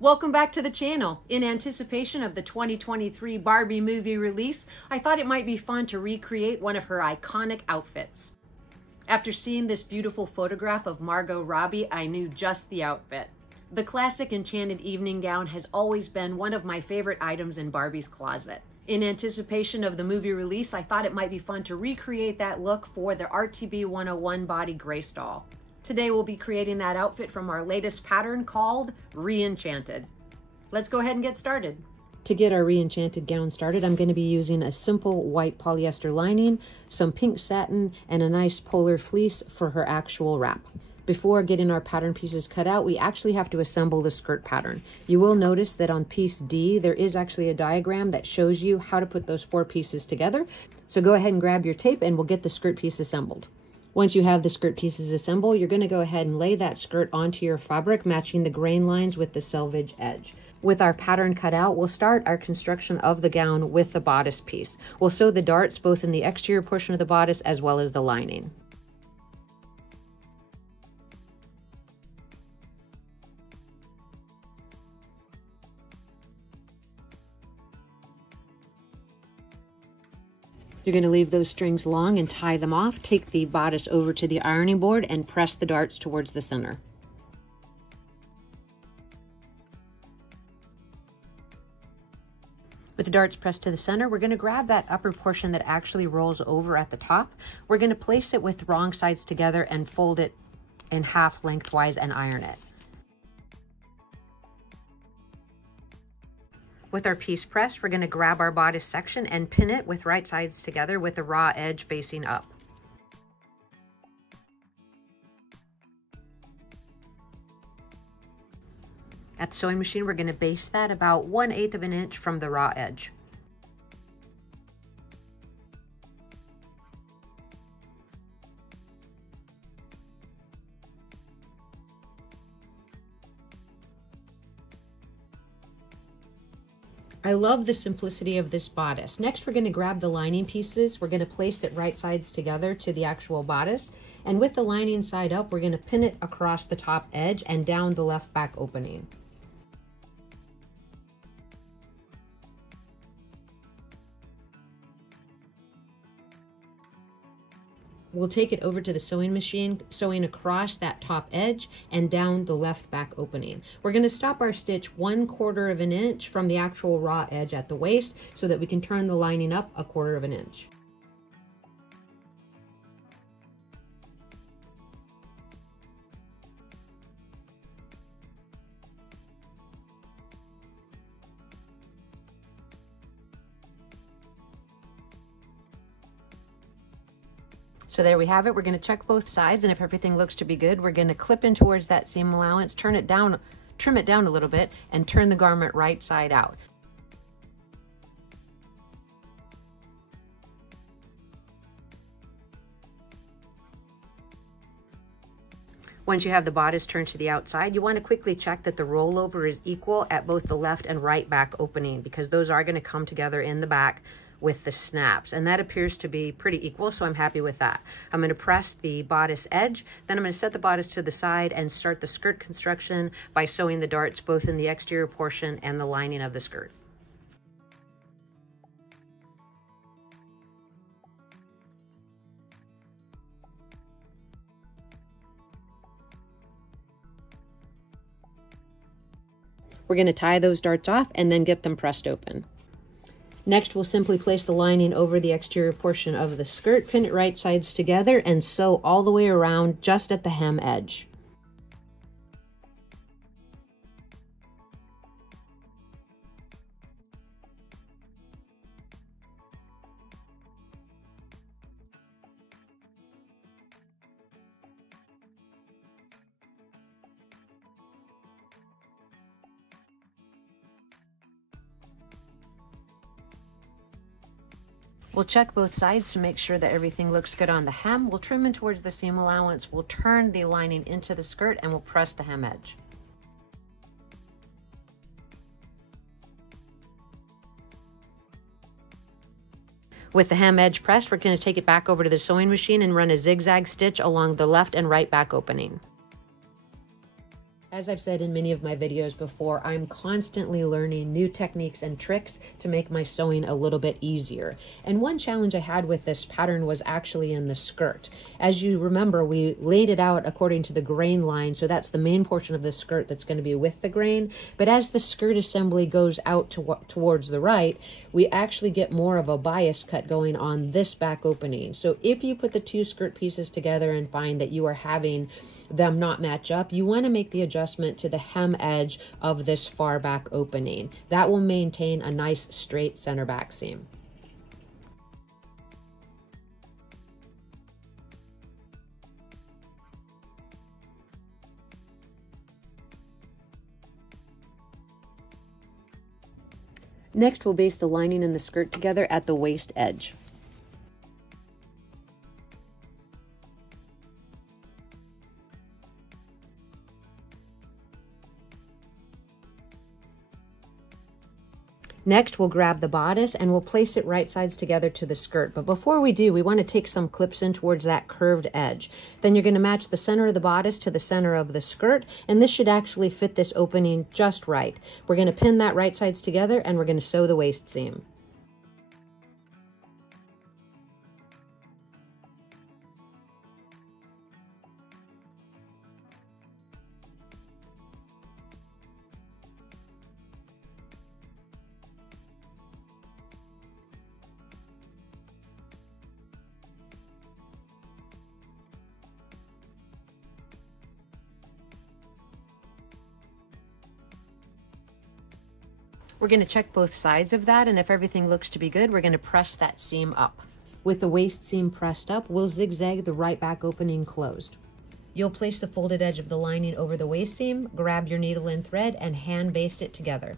Welcome back to the channel. In anticipation of the 2023 Barbie movie release, I thought it might be fun to recreate one of her iconic outfits. After seeing this beautiful photograph of Margot Robbie, I knew just the outfit. The classic enchanted evening gown has always been one of my favorite items in Barbie's closet. In anticipation of the movie release, I thought it might be fun to recreate that look for the RTB101 body grace doll. Today we'll be creating that outfit from our latest pattern called Re-Enchanted. Let's go ahead and get started. To get our Re-Enchanted gown started, I'm going to be using a simple white polyester lining, some pink satin, and a nice polar fleece for her actual wrap. Before getting our pattern pieces cut out, we actually have to assemble the skirt pattern. You will notice that on piece D, there is actually a diagram that shows you how to put those 4 pieces together. So go ahead and grab your tape and we'll get the skirt piece assembled. Once you have the skirt pieces assembled, you're going to go ahead and lay that skirt onto your fabric, matching the grain lines with the selvage edge. With our pattern cut out, we'll start our construction of the gown with the bodice piece. We'll sew the darts both in the exterior portion of the bodice as well as the lining. You're going to leave those strings long and tie them off. Take the bodice over to the ironing board and press the darts towards the center. With the darts pressed to the center, we're going to grab that upper portion that actually rolls over at the top. We're going to place it with the wrong sides together and fold it in half lengthwise and iron it. With our piece pressed, we're going to grab our bodice section and pin it with right sides together with the raw edge facing up. At the sewing machine, we're going to baste that about 1/8 of an inch from the raw edge. I love the simplicity of this bodice. Next, we're going to grab the lining pieces. We're going to place it right sides together to the actual bodice. And with the lining side up, we're going to pin it across the top edge and down the left back opening. We'll take it over to the sewing machine, sewing across that top edge and down the left back opening. We're going to stop our stitch 1/4 of an inch from the actual raw edge at the waist so that we can turn the lining up 1/4 of an inch. So there we have it. We're going to check both sides, and if everything looks to be good, we're going to clip in towards that seam allowance, turn it down, trim it down a little bit, and turn the garment right side out. Once you have the bodice turned to the outside, you want to quickly check that the rollover is equal at both the left and right back opening, because those are going to come together in the back with the snaps, and that appears to be pretty equal, so I'm happy with that. I'm going to press the bodice edge, then I'm going to set the bodice to the side and start the skirt construction by sewing the darts both in the exterior portion and the lining of the skirt. We're going to tie those darts off and then get them pressed open. Next, we'll simply place the lining over the exterior portion of the skirt, pin it right sides together, and sew all the way around just at the hem edge. We'll check both sides to make sure that everything looks good on the hem. We'll trim in towards the seam allowance. We'll turn the lining into the skirt and we'll press the hem edge. With the hem edge pressed, we're going to take it back over to the sewing machine and run a zigzag stitch along the left and right back opening. As I've said in many of my videos before, I'm constantly learning new techniques and tricks to make my sewing a little bit easier. And one challenge I had with this pattern was actually in the skirt. As you remember, we laid it out according to the grain line, so that's the main portion of the skirt that's going to be with the grain. But as the skirt assembly goes out towards the right, we actually get more of a bias cut going on this back opening. So if you put the two skirt pieces together and find that you are having them not match up, you want to make the adjustment to the hem edge of this far back opening. That will maintain a nice straight center back seam. Next, we'll baste the lining and the skirt together at the waist edge. Next, we'll grab the bodice and we'll place it right sides together to the skirt. But before we do, we want to take some clips in towards that curved edge. Then you're going to match the center of the bodice to the center of the skirt, and this should actually fit this opening just right. We're going to pin that right sides together and we're going to sew the waist seam. We're going to check both sides of that, and if everything looks to be good, we're going to press that seam up. With the waist seam pressed up, we'll zigzag the right back opening closed. You'll place the folded edge of the lining over the waist seam, grab your needle and thread, and hand baste it together.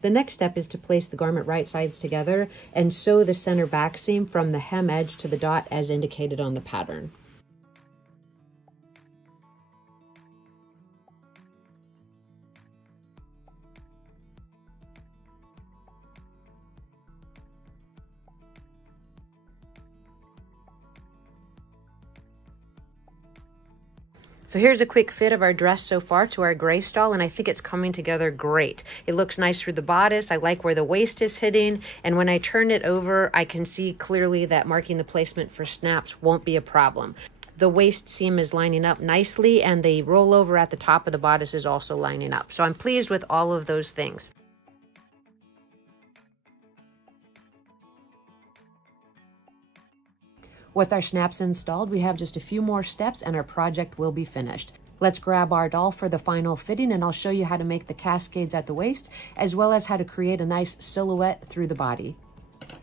The next step is to place the garment right sides together and sew the center back seam from the hem edge to the dot as indicated on the pattern. So here's a quick fit of our dress so far to our gray style, and I think it's coming together great. It looks nice through the bodice. I like where the waist is hitting, and when I turn it over, I can see clearly that marking the placement for snaps won't be a problem. The waist seam is lining up nicely, and the rollover at the top of the bodice is also lining up. So I'm pleased with all of those things. With our snaps installed, we have just a few more steps and our project will be finished. Let's grab our doll for the final fitting, and I'll show you how to make the cascades at the waist, as well as how to create a nice silhouette through the body.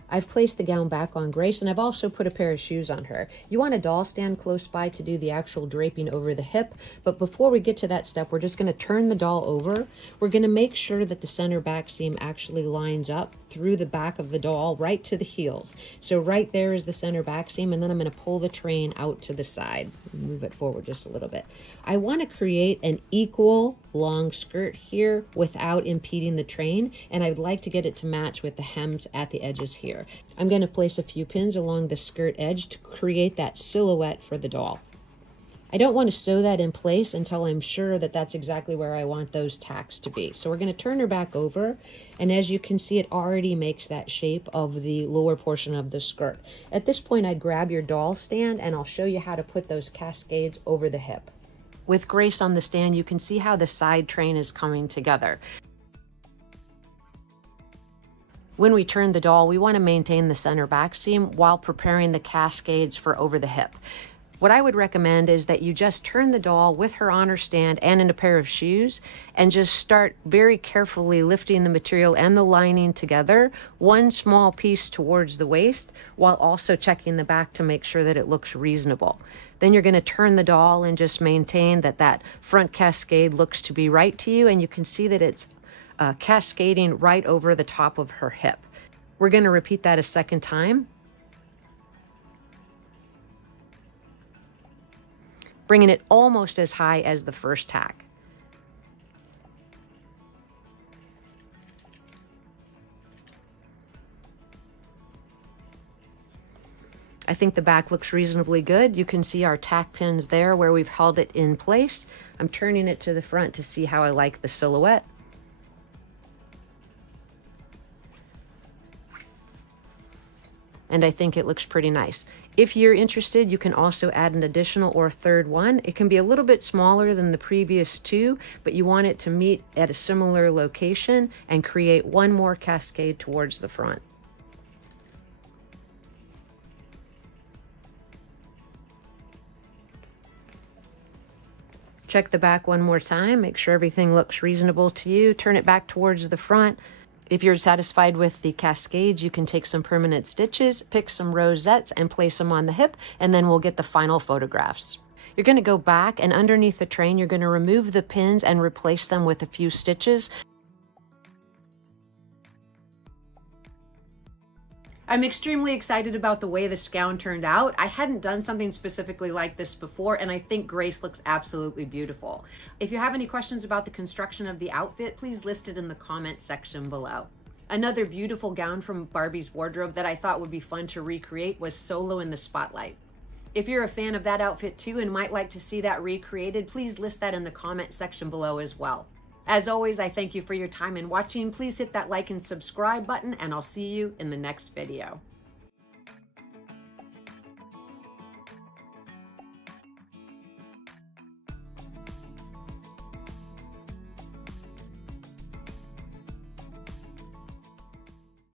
I've placed the gown back on Grace, and I've also put a pair of shoes on her. You want a doll stand close by to do the actual draping over the hip, but before we get to that step, we're just going to turn the doll over. We're going to make sure that the center back seam actually lines up through the back of the doll right to the heels. So right there is the center back seam, and then I'm going to pull the train out to the side. Move it forward just a little bit. I want to create an equal long skirt here without impeding the train, and I'd like to get it to match with the hems at the edges here. I'm going to place a few pins along the skirt edge to create that silhouette for the doll. I don't want to sew that in place until I'm sure that that's exactly where I want those tacks to be. So we're going to turn her back over, and as you can see, it already makes that shape of the lower portion of the skirt. At this point, I'd grab your doll stand, and I'll show you how to put those cascades over the hip. With Grace on the stand, you can see how the side train is coming together. When we turn the doll, we want to maintain the center back seam while preparing the cascades for over the hip. What I would recommend is that you just turn the doll with her on her stand and in a pair of shoes, and just start very carefully lifting the material and the lining together, one small piece towards the waist, while also checking the back to make sure that it looks reasonable. Then you're going to turn the doll and just maintain that that front cascade looks to be right to you, and you can see that it's cascading right over the top of her hip. We're going to repeat that a second time, bringing it almost as high as the first tack. I think the back looks reasonably good. You can see our tack pins there where we've held it in place. I'm turning it to the front to see how I like the silhouette. And I think it looks pretty nice. If you're interested, you can also add an additional or third one. It can be a little bit smaller than the previous two, but you want it to meet at a similar location and create one more cascade towards the front. Check the back one more time, make sure everything looks reasonable to you. Turn it back towards the front. If you're satisfied with the cascades, you can take some permanent stitches, pick some rosettes and place them on the hip, and then we'll get the final photographs. You're going to go back and underneath the train, you're going to remove the pins and replace them with a few stitches. I'm extremely excited about the way this gown turned out. I hadn't done something specifically like this before, and I think Grace looks absolutely beautiful. If you have any questions about the construction of the outfit, please list it in the comment section below. Another beautiful gown from Barbie's wardrobe that I thought would be fun to recreate was Solo in the Spotlight. If you're a fan of that outfit too and might like to see that recreated, please list that in the comment section below as well. As always, I thank you for your time in watching. Please hit that like and subscribe button, and I'll see you in the next video.